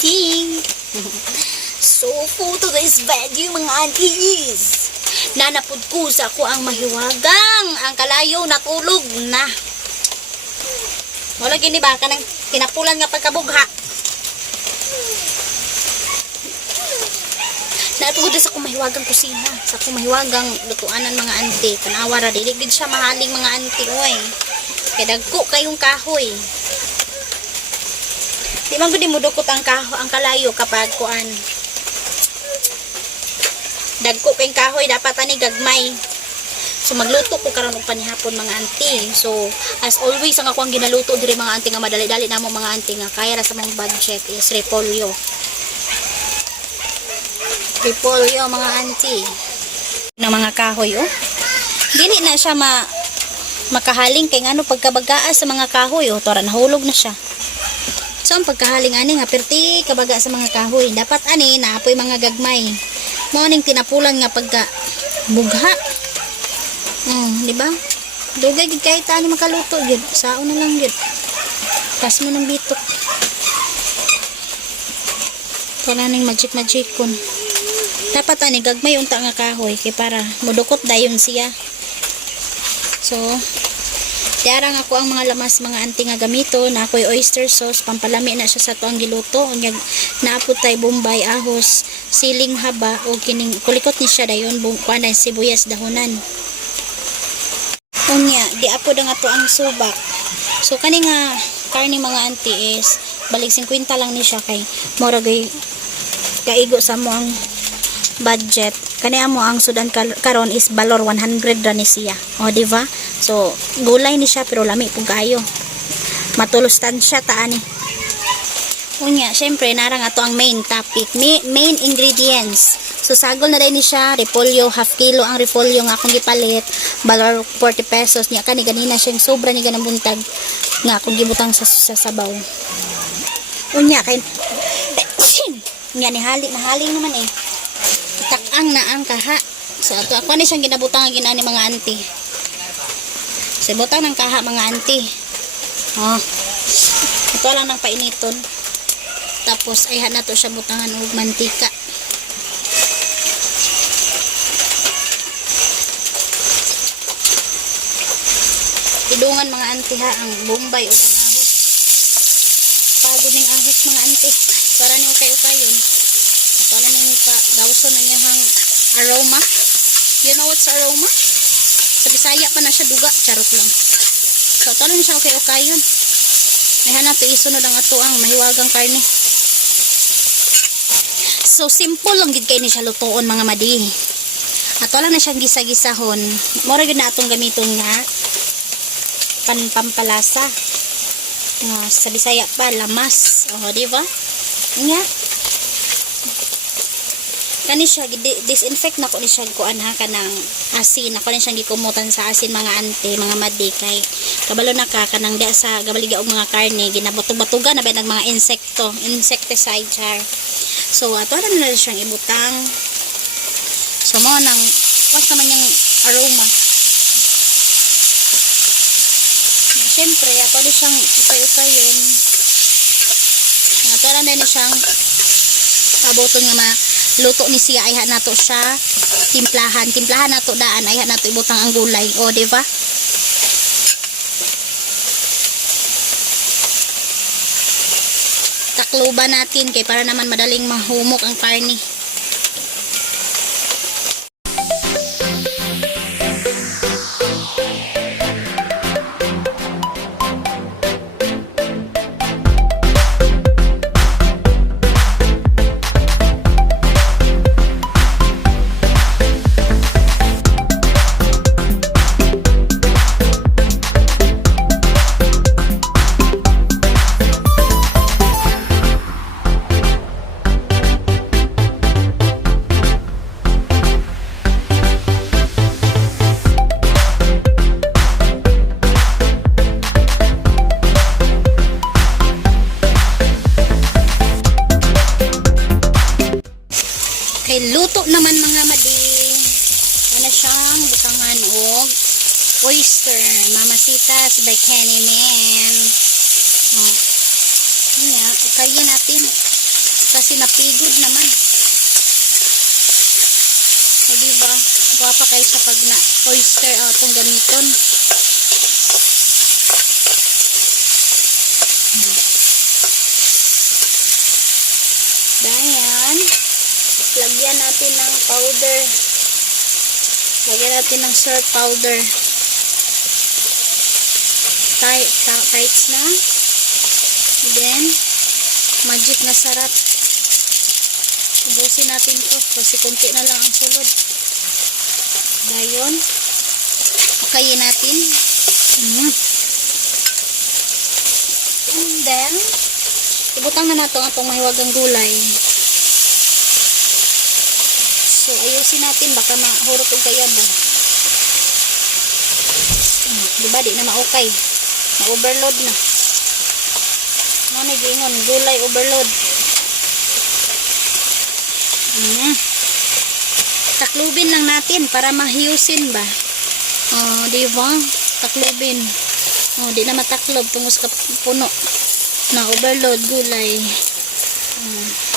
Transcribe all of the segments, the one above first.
auntie. so, for today's video, mga aunties, nanapod ko sa ako ang mahiwagang, ang kalayo natulog na. Wala gini ba, kanang tinapulan nga pagkabugha. Natugod sa akong mahiwagang kusina, sa akong mahiwagang lutuanan mga auntie. Tanawa ra, diligid siya mahaling mga auntie, oy. Kaya dagko kayong kahoy. Di man gud mo dukot ang kaho ang kalayo kapag kuan. Dagko kayong kahoy dapat ani gagmay. So magluto ko karon og panihapon mga auntie. So as always ang ako ang ginaluto diri mga auntie nga madali-dali namo mga auntie nga kaya ra sa mong budget is repolyo. Repolyo mga auntie. Ng mga kahoy oh. Dili na siya ma makahaling kay ngano pagkabagaa sa mga kahoy oh, tora nahulog na siya. So ang pagkahaling ani nga perti kabaga sa mga kahoy, dapat ani naapoy mga gagmay. Mao ning tinapulan nga pagka bugha. Oh, di ba? Dugay gid kahit ani makaluto gid. Sao na lang gid. Tas mo ng bitok. Wala ning magic magic kon. Dapat ani gagmay unta nga kahoy kay para mudukot dayon siya. So, Tiarang ako ang mga lamas mga anti nga gamito na ako'y oyster sauce pampalami na siya sa tuang giluto. Unyag naapod bombay ahos siling haba o kining kulikot ni siya dayon bung kuan na sibuyas dahonan. Unya di apod ang ato ang subak. So kani nga karni mga anti is balik 50 lang ni siya kay mora gay kaigo sa mo ang budget. Kani mo ang sudan karon is balor 100 ra ni siya. O di ba so gulay ni siya pero lami pug kayo. Matulustan siya taani. Unya syempre narang ato ang main topic. Mi- main ingredients. So sagol na dai ni siya repolyo half kilo ang repolyo nga akong gipalit. Balor 40 pesos. Niya kani ganina siyang sobra ni ganang buntag nga akong gibutang sa, sa sabaw. Unya kay nga ni hali nahaling naman eh. Takang na ang kaha. So ato ako ni siyang ginabutang ang ginani mga auntie sa butang ng kaha mga auntie. Oh. Ito lang ng painiton. Tapos ay na to siya butangan og mantika. Idungan mga auntie ha ang bombay o ang ahos. Pagod ning ahos mga auntie. Para ni ukay ukayon at wala ning ka gawson na niyang aroma. You know what's aroma Bisaya pa na siya duga. Charot lang. So talo ni siya okay ukayon may hanap isunod ang ato ang mahiwagang karne. So simple lang gid kay ni siya lutoon mga madi. At wala na siyang gisa-gisahon. Mora gid na atong gamiton nga pan pampalasa nga sa Bisaya pa lamas. Oh di ba? Nga kani siya disinfect na ko ni siya kuan ha kanang asin. Ako ni siyang gikumutan sa asin mga ante mga madi kay kabalo na ka kanang dia sa gabaliga og mga karne ginabutog-batugan na ba ng mga insekto insecticide char so ato na nila siyang ibutang. So mo nang was naman yung aroma. Siyempre, ato na siyang ukay-ukayon. Ato na na siyang abuton nga ma luto ni siya ay nato siya timplahan. Timplahan nato daan ay nato ibutang ang gulay. O di ba? Takluban natin kay para naman madaling mahumok ang karne luto naman mga madi ano siyang butangan og oyster mamasitas by Kenny Man oh. Yan, kaya natin Kasi napigod naman. O diba? Guwapa kayo sa pag na oyster uh, itong gamiton. Dayan. Lagyan natin ng powder. Lagyan natin ng syrup powder. Tight, tight na. Then, magic na sarap. Ubusin natin to kasi konti na lang ang sulod. Dayon. Pakayin natin. Mm. And then, ibutang na nato atong mahiwagang gulay. So, ayusin natin baka mahurot og kayabo. Mm, di ba di na maukay. Ma-overload na. Ano na gingon, gulay overload. Mm. Taklubin lang natin para mahiyusin ba. Oh, di ba? Taklubin. Oh, di na mataklob tungos ka puno na overload gulay. Mm.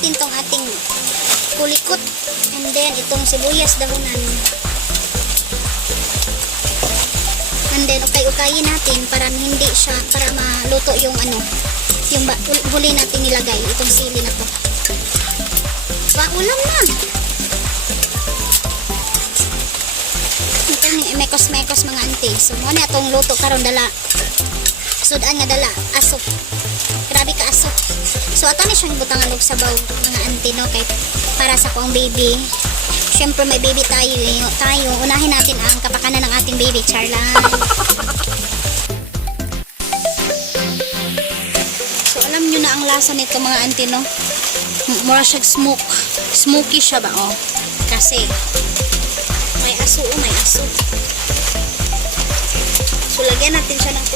Natin tong ating kulikot. And then, itong sibuyas dahunan. And then, ukay-ukayin natin para hindi siya, para maluto yung ano, yung huli natin nilagay, itong sili na to. Paulam na! Ito ni mekos-mekos mga auntie. So, mo na itong luto karon dala sudan nga dala asok so ato ni siyang butangan og sabaw mga auntie no? Kay para sa kong baby. Syempre may baby tayo eh, tayo unahin natin ang kapakanan ng ating baby Charlan. So alam nyo na ang lasa nito mga auntie no? M- mura siyang smoke. Smoky siya ba oh? Kasi may aso oh may aso. So, lagyan natin siya ng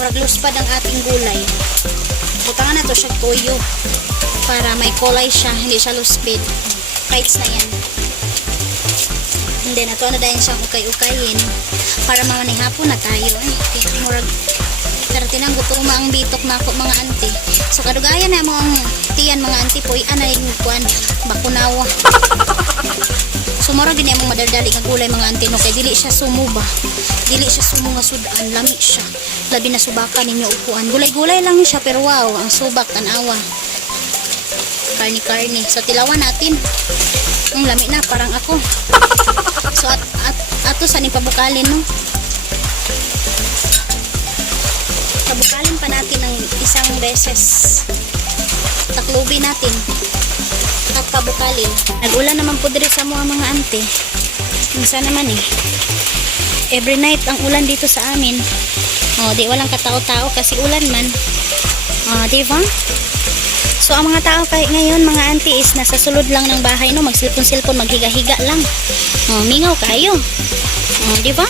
Kasi murag luspad ang ating gulay. Butangan na to siya tuyo. Para may kulay siya, hindi siya luspid. Rights na yan. And then, ato na dahil siyang ukay-ukayin. Para mamanihapon na tayo eh. Kaya murag pero tinanggo ko ang bitok na ako mga auntie. So kadugayan na mga tiyan mga auntie po, ana yung kuan bakunawa. Sumara gini among madaldali nga gulay mga antino kay dili siya sumuba. Dili siya sumo nga sudan, lami siya. Labi na subakan ninyo upuan. Gulay-gulay lang siya pero wow, ang subak tanawa. Karni-karni. So tilawan natin. Ang lami na parang ako. So at, at ato sa ni pabukalin no. Pabukalin pa natin ng isang beses. Taklubin natin at pabukalin. Nag-ulan naman po diri sa mga mga ante. Minsan naman eh. Every night ang ulan dito sa amin. Oh, di walang katao-tao kasi ulan man. Oh, di ba? So ang mga tao kahit ngayon mga auntie is nasa sulod lang ng bahay no, magsilpon-silpon, maghiga-higa lang. Oh, mingaw kayo. Oh, di ba?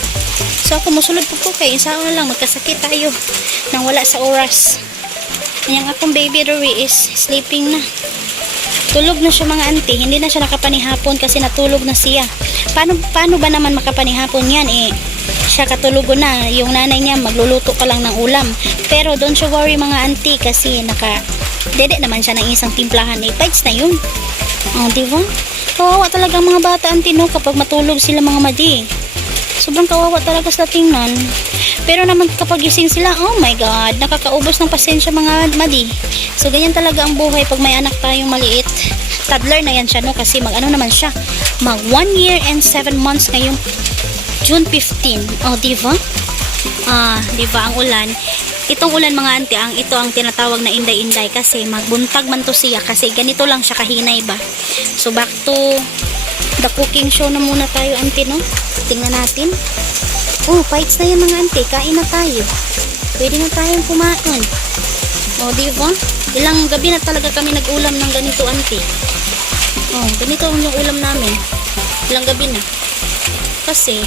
So ako musulod po po kayo, sa lang magkasakit tayo nang wala sa oras. Yang akong baby Rory is sleeping na. Tulog na siya mga auntie, hindi na siya nakapanihapon kasi natulog na siya. Paano, paano ba naman makapanihapon yan eh? Siya katulugo na, yung nanay niya magluluto ka lang ng ulam. Pero don't you worry mga auntie kasi naka, dede naman siya ng isang timplahan eh. Bites na yun. Oh, di ba? Kawawa talaga mga bata auntie no kapag matulog sila mga madi. Sobrang kawawa talaga sa tingnan. Pero naman kapag gising sila, oh my God, nakakaubos ng pasensya mga madi. So, ganyan talaga ang buhay pag may anak tayong maliit. toddler na yan siya no kasi mag ano naman siya mag 1 year and 7 months ngayong June 15 oh di ah di ang ulan? Itong ulan mga ante ang ito ang tinatawag na inday-inday kasi magbuntag man to siya kasi ganito lang siya kahinay ba? So back to the cooking show na muna tayo ante no? Tingnan natin. Oh fights na yan mga ante kain na tayo. Pwede na tayong kumain. Oh di ilang gabi na talaga kami nag-ulam ng ganito ante oh ganito yung ulam namin. Ilang gabi na kasi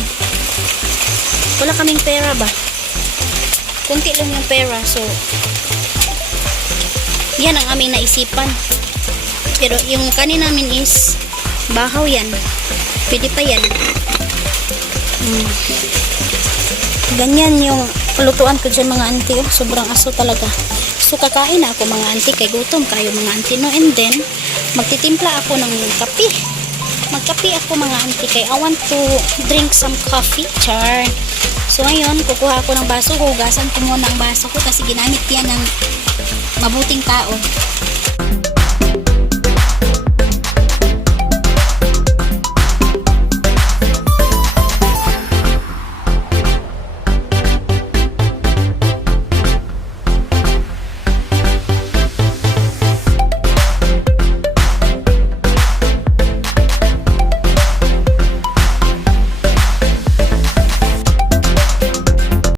wala kaming pera ba? Kunti lang yung pera so yan ang aming naisipan. Pero yung kanin namin is bahaw yan. Pwede pa yan. Hmm. ganyan yung lutuan ko dyan mga auntie. Oh. sobrang aso talaga. So kakain ako mga auntie. Kay gutom kayo mga auntie. No and then magtitimpla ako ng kape magkape ako mga auntie kay I want to drink some coffee char. So ngayon kukuha ako ng baso. Hugasan ko muna ang baso ko kasi ginamit yan ng mabuting tao